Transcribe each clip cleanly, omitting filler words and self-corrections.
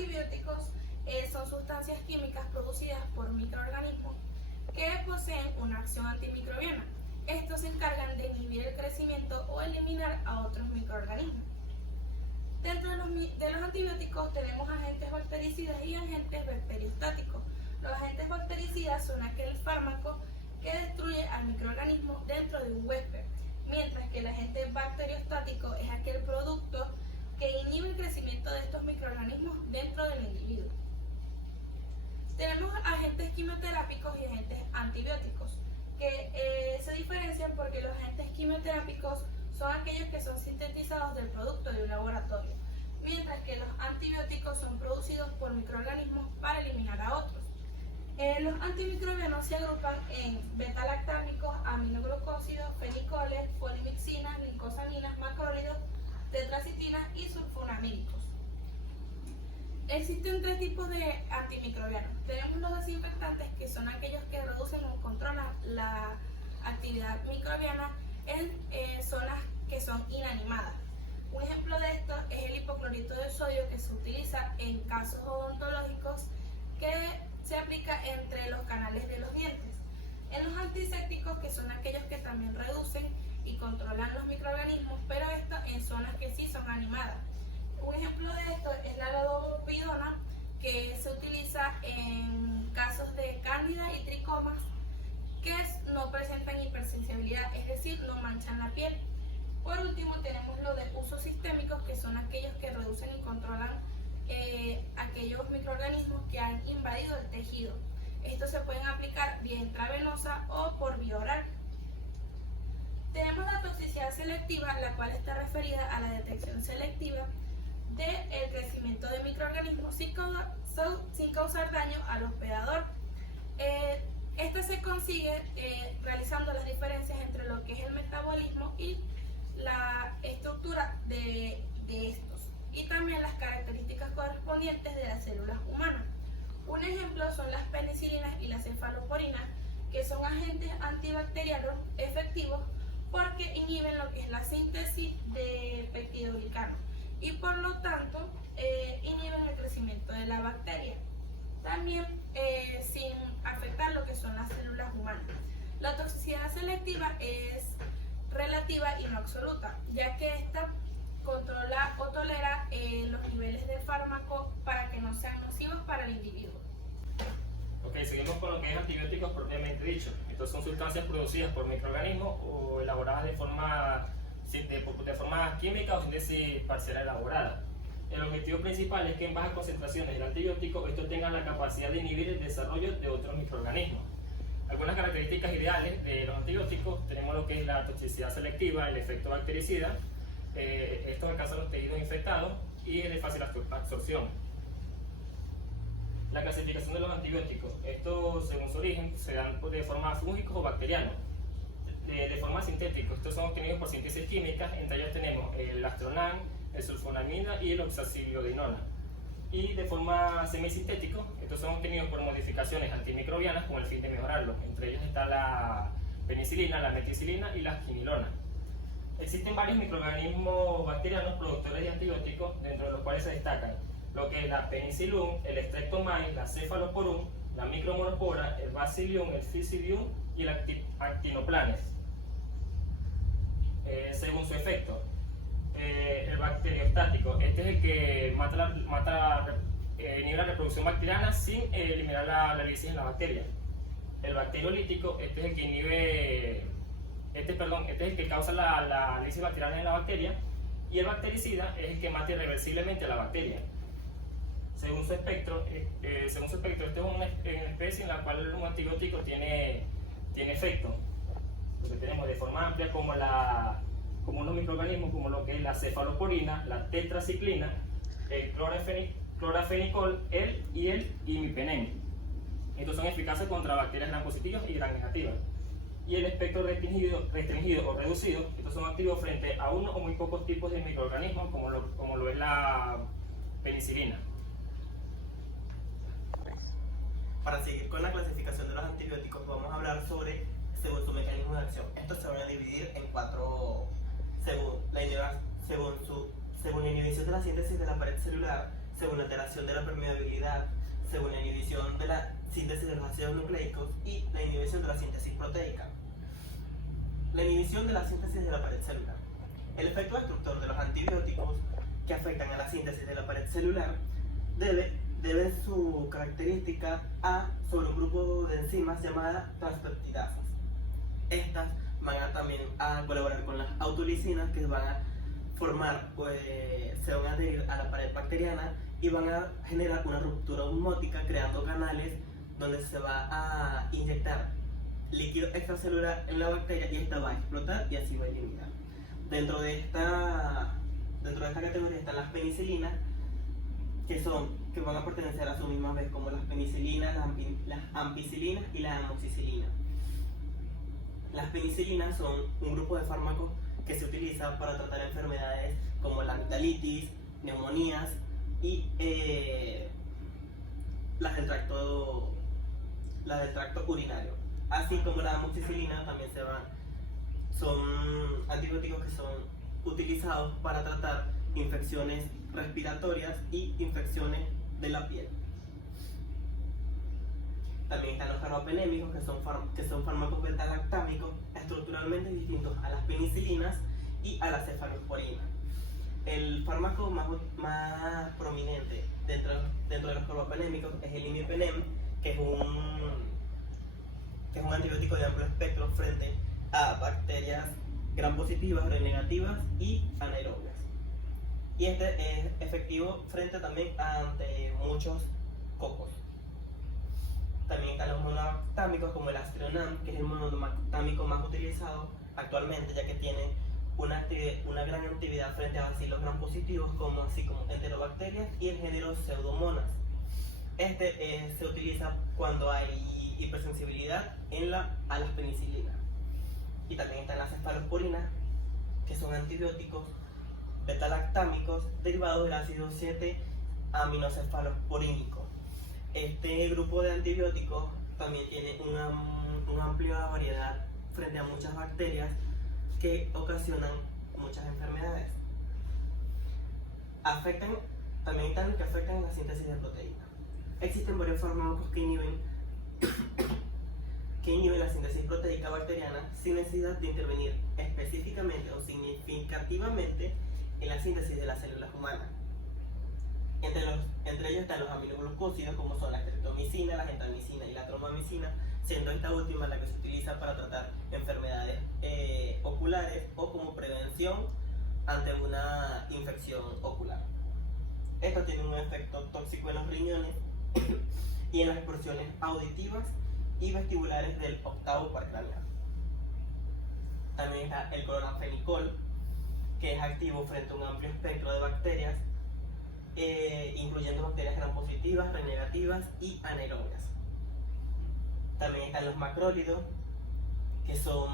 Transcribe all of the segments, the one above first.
antibióticos son sustancias químicas producidas por microorganismos que poseen una acción antimicrobiana. Estos se encargan de inhibir el crecimiento o eliminar a otros microorganismos. Dentro de los antibióticos tenemos agentes bactericidas y agentes bacteriostáticos. Los agentes bactericidas son aquel fármaco que destruye al microorganismo dentro de un huésped, mientras que el agente bacteriostático es aquel producto que inhibe el crecimiento de estos microorganismos dentro del individuo. Tenemos agentes quimioterápicos y agentes antibióticos, que se diferencian porque los agentes quimioterápicos son aquellos que son sintetizados del producto de un laboratorio, mientras que los antibióticos son producidos por microorganismos para eliminar a otros. Los antimicrobianos se agrupan en beta-lactámicos, aminoglucósidos, fenicoles, folimicinas, glicosaminas, macrólidos, tetracitinas y sulfonamídicos. Existen tres tipos de antimicrobianos. Tenemos los desinfectantes, que son aquellos que reducen o controlan la actividad microbiana en zonas que son inanimadas. Un ejemplo de esto es el hipoclorito de sodio, que se utiliza en casos odontológicos, que se aplica entre los canales de los dientes. En los antisépticos, que son aquellos que también reducen y controlan los microorganismos, pero esto en zonas que sí son animadas. Un ejemplo de esto es la lavovopidona, que se utiliza en casos de cándida y tricomas que no presentan hipersensibilidad, es decir, no manchan la piel. Por último, tenemos los de usos sistémicos, que son aquellos que reducen y controlan aquellos microorganismos que han invadido el tejido. Estos se pueden aplicar vía intravenosa o por vía oral. Tenemos la toxicidad selectiva, la cual está referida a la detección selectiva del crecimiento de microorganismos sin causar daño al hospedador. Esta se consigue realizando las diferencias entre lo que es el metabolismo y la estructura de estos, y también las características correspondientes de las células humanas. Un ejemplo son las penicilinas y las cefaloporinas, que son agentes antibacterianos efectivos porque inhiben lo que es la síntesis de peptidoglicano y por lo tanto inhiben el crecimiento de la bacteria, también sin afectar lo que son las células humanas. La toxicidad selectiva es relativa y no absoluta, ya que esta controla o tolera los niveles del fármaco para que no sean nocivos para el individuo. Ok, seguimos con lo que es antibióticos propiamente dicho. Estos son sustancias producidas por microorganismos o elaboradas de forma química o síntesis parcial elaborada. El objetivo principal es que en bajas concentraciones del antibiótico estos tengan la capacidad de inhibir el desarrollo de otros microorganismos. Algunas características ideales de los antibióticos: tenemos lo que es la toxicidad selectiva, el efecto bactericida, estos alcanzan los tejidos infectados y es de fácil absorción. La clasificación de los antibióticos: estos, según su origen, se dan de forma fúngicos o bacterianos. De forma sintética, estos son obtenidos por síntesis química. Entre ellos tenemos el astronam, el sulfonamida y el oxazilodinona. Y de forma semisintético, estos son obtenidos por modificaciones antimicrobianas con el fin de mejorarlos. Entre ellos está la penicilina, la meticilina y la quinilona. Existen varios microorganismos bacterianos productores de antibióticos, dentro de los cuales se destacan lo que es la penicillium, el streptomyces, la cephalosporum, la micromonospora, el bacillium, el physidium y el actinoplanes. Según su efecto, el bacteriostático, este es el que inhibe la reproducción bacteriana sin eliminar la lisis en la bacteria. El bacteriolítico, este es el que inhibe, este es el que causa la lisis bacteriana en la bacteria, y el bactericida es el que mata irreversiblemente a la bacteria. Según su espectro, esta es una especie en la cual un antibiótico tiene efecto. Lo que tenemos de forma amplia como unos microorganismos como lo que es la cefalosporina, la tetraciclina, el clorafenicol, y el imipenem. Estos son eficaces contra bacterias gram positivas y gram negativas. Y el espectro restringido o reducido, estos son activos frente a uno o muy pocos tipos de microorganismos como lo es la penicilina. Para seguir con la clasificación de los antibióticos, vamos a hablar sobre según su mecanismo de acción. Estos se van a dividir en según la inhibición de la síntesis de la pared celular, según la alteración de la permeabilidad, según la inhibición de la síntesis de los ácidos nucleicos y la inhibición de la síntesis proteica. La inhibición de la síntesis de la pared celular. El efecto destructor de los antibióticos que afectan a la síntesis de la pared celular debe su característica sobre un grupo de enzimas llamadas transpeptidasas. Estas van también a colaborar con las autolisinas que van a formar, se van a adherir a la pared bacteriana y van a generar una ruptura osmótica creando canales donde se va a inyectar líquido extracelular en la bacteria y esta va a explotar y así va a eliminar. Dentro de esta categoría están las penicilinas, que van a pertenecer a su misma vez como las penicilinas, las ampicilinas y las amoxicilinas. Las penicilinas son un grupo de fármacos que se utiliza para tratar enfermedades como la amigdalitis, neumonías y las del tracto urinario. Así como la amoxicilina también son antibióticos que son utilizados para tratar infecciones respiratorias y infecciones de la piel. También están los carbapenémicos, que son fármacos beta-lactámicos estructuralmente distintos a las penicilinas y a la cefalosporina. El fármaco más prominente dentro de los carbapenémicos es el imipenem, que es un antibiótico de amplio espectro frente a bacterias gram positivas, gram negativas y anaerobias. Y este es efectivo frente también ante muchos cocos. También están los monolactámicos como el Aztreonam, que es el monolactámico más utilizado actualmente, ya que tiene una gran actividad frente a bacilos gram positivos, así como enterobacterias y el género Pseudomonas. Este se utiliza cuando hay hipersensibilidad a las penicilinas. Y también están las cefalosporinas, que son antibióticos beta-lactámicos derivados del ácido 7-aminocefalosporínico. Este grupo de antibióticos también tiene una amplia variedad frente a muchas bacterias que ocasionan muchas enfermedades. También están los que afectan la síntesis de proteínas. Existen varios fármacos que inhiben la síntesis proteica bacteriana sin necesidad de intervenir específicamente o significativamente en la síntesis de las células humanas. Entre ellos están los aminoglucósidos, como son la estreptomicina, la gentamicina y la tromamicina, siendo esta última la que se utiliza para tratar enfermedades oculares o como prevención ante una infección ocular. Esto tiene un efecto tóxico en los riñones y en las porciones auditivas y vestibulares del octavo par craneal. También está el cloranfenicol, que es activo frente a un amplio espectro de bacterias, incluyendo bacterias gram positivas, gram negativas y anaerobias. También están los macrólidos, que son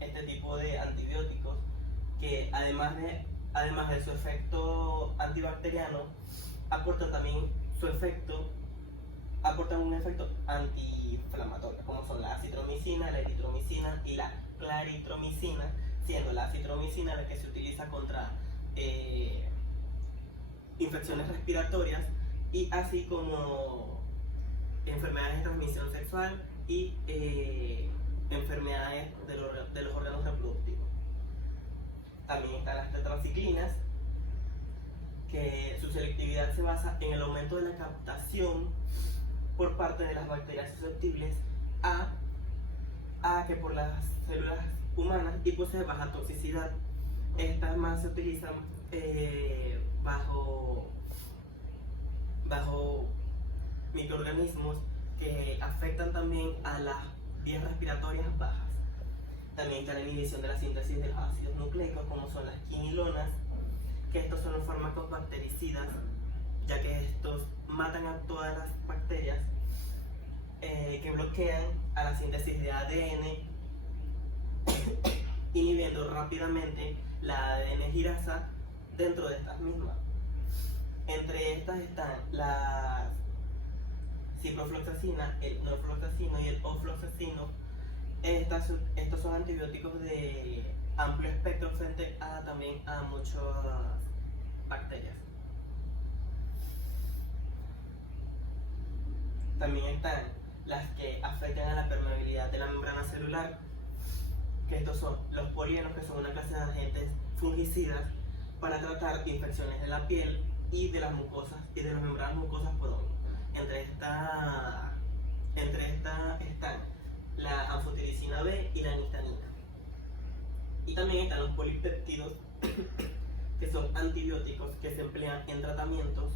este tipo de antibióticos que además de su efecto antibacteriano, aportan un efecto antiinflamatorio, como son la acitromicina, la eritromicina y la claritromicina, siendo la acitromicina la que se utiliza contra infecciones respiratorias y así como enfermedades de transmisión sexual y enfermedades de los órganos reproductivos. También están las tetraciclinas, que su selectividad se basa en el aumento de la captación por parte de las bacterias susceptibles a que por las células humanas y posee baja toxicidad. Estas más se utilizan bajo microorganismos que afectan también a las vías respiratorias bajas. También está la inhibición de la síntesis de los ácidos nucleicos, como son las quinilonas, que estos son los fármacos bactericidas, ya que estos matan a todas las bacterias que bloquean a la síntesis de ADN, inhibiendo rápidamente la ADN girasa dentro de estas mismas. Entre estas están la ciprofloxacina, el norfloxacino y el ofloxacino. Estos son antibióticos de amplio espectro frente también a muchas bacterias. También están las que afectan a la permeabilidad de la membrana celular, que estos son los polienos, que son una clase de agentes fungicidas para tratar infecciones de la piel y de las mucosas y de las membranas mucosas por hongo. Entre estas están la anfotericina B y la niftamina. Y también están los polipéptidos, que son antibióticos que se emplean en tratamientos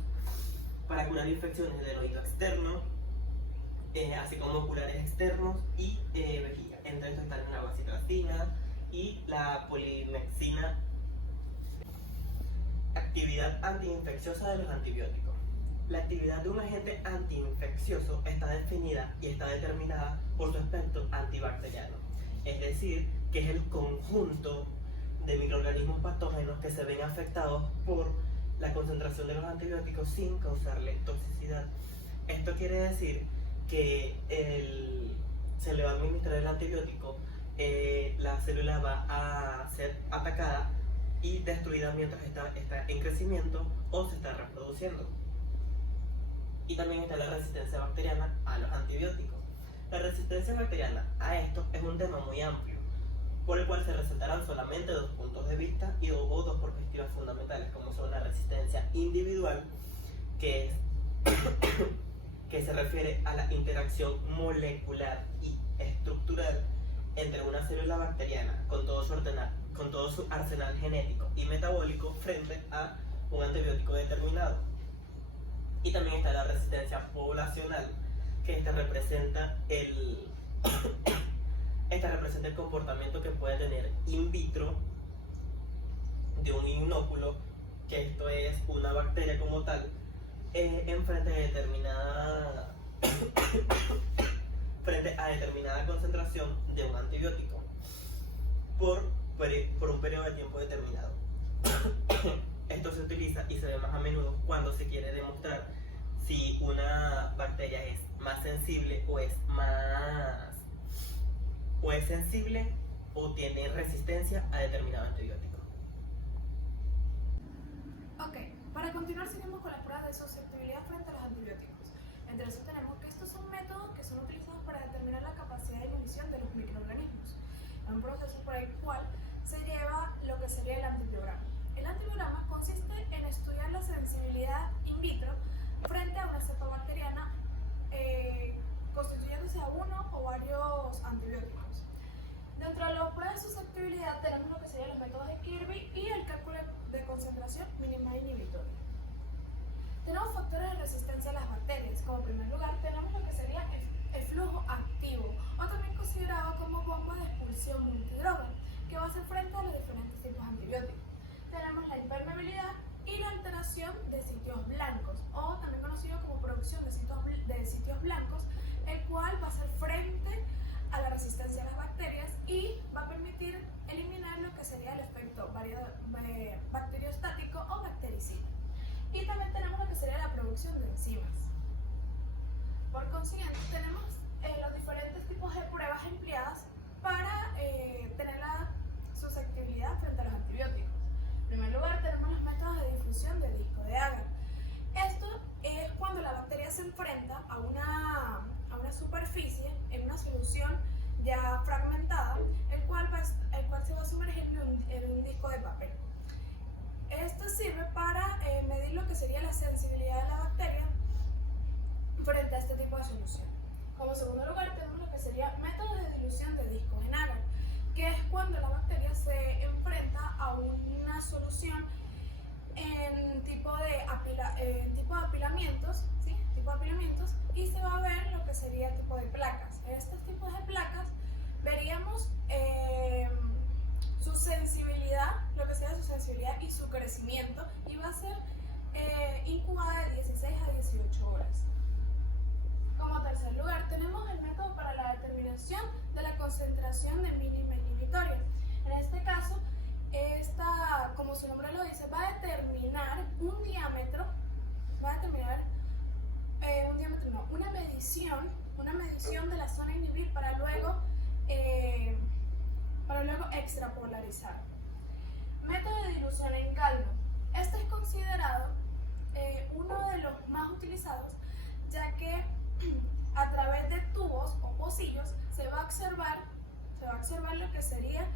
para curar infecciones del oído externo, así como oculares externos y vejiga. Entre estos están la vacitracina y la polimexina. Actividad antiinfecciosa de los antibióticos. La actividad de un agente antiinfeccioso está definida y está determinada por su aspecto antibacteriano, es decir, que es el conjunto de microorganismos patógenos que se ven afectados por la concentración de los antibióticos sin causarle toxicidad. Esto quiere decir que se le va a administrar el antibiótico, la célula va a ser atacada y destruida mientras está en crecimiento o se está reproduciendo. Y también está la resistencia bacteriana a los antibióticos. La resistencia bacteriana a esto es un tema muy amplio, por el cual se resaltarán solamente dos puntos de vista o dos perspectivas fundamentales, como son la resistencia individual, que se refiere a la interacción molecular y estructural entre una célula bacteriana con todo su arsenal genético y metabólico frente a un antibiótico determinado. Y también está la resistencia poblacional, que representa el comportamiento que puede tener in vitro de un inóculo, que esto es una bacteria como tal, frente a determinada concentración de un antibiótico por un periodo de tiempo determinado. Esto se utiliza y se ve más a menudo cuando se quiere demostrar si una bacteria es más sensible o tiene resistencia a determinado antibiótico. Ok, para continuar seguimos con las pruebas de susceptibilidad frente a los antibióticos. Entre eso tenemos que estos son métodos que son utilizados para determinar la capacidad de inhibición de los microorganismos. Es un proceso por el cual se lleva lo que sería el antibiograma. El antibiograma consiste en estudiar la sensibilidad in vitro frente a una cepa bacteriana constituyéndose a uno o varios antibióticos. Dentro de las pruebas de susceptibilidad tenemos lo que serían los métodos de Kirby y el cálculo de concentración mínima inhibitoria. Tenemos factores de resistencia a las bacterias. Como primer lugar tenemos lo que sería el flujo activo, o también considerado como bomba de expulsión multidroga, que va a hacer frente a los diferentes tipos de antibióticos. Tenemos la impermeabilidad y la alteración de sitios blancos, o también conocido como producción de sitios blancos, el cual va a hacer frente a la resistencia a las bacterias y va a permitir eliminar lo que sería el efecto bacteriostático o bactericida. Y también tenemos lo que sería la producción de enzimas. Por consiguiente, tenemos los diferentes tipos de pruebas empleadas para tener la susceptibilidad frente a los antibióticos. En primer lugar, tenemos los métodos de difusión de disco de agar. Esto es cuando la bacteria se enfrenta a una superficie en una solución ya fragmentada, el cual se va a sumergir en un disco de papel. Esto sirve para medir lo que sería la sensibilidad de la bacteria frente a este tipo de solución. Como segundo lugar, tenemos lo que sería método de dilución de discos en agar, que es cuando la bacteria se enfrenta a una solución en tipo de apilamientos, ¿sí? Y se va a ver lo que sería tipo de placas. En estos tipos de placas veríamos su sensibilidad, lo que sea su sensibilidad y su crecimiento, y va a ser incubada de 16 a 18 horas. Como tercer lugar, tenemos el método para la determinación de la concentración de mínima inhibitoria. En este caso, como su nombre lo dice, va a determinar una medición de la zona a inhibir para luego extrapolarizar. Método de dilución en caldo. Este es considerado uno de los más utilizados, ya que a través de tubos o pocillos se va a observar lo que sería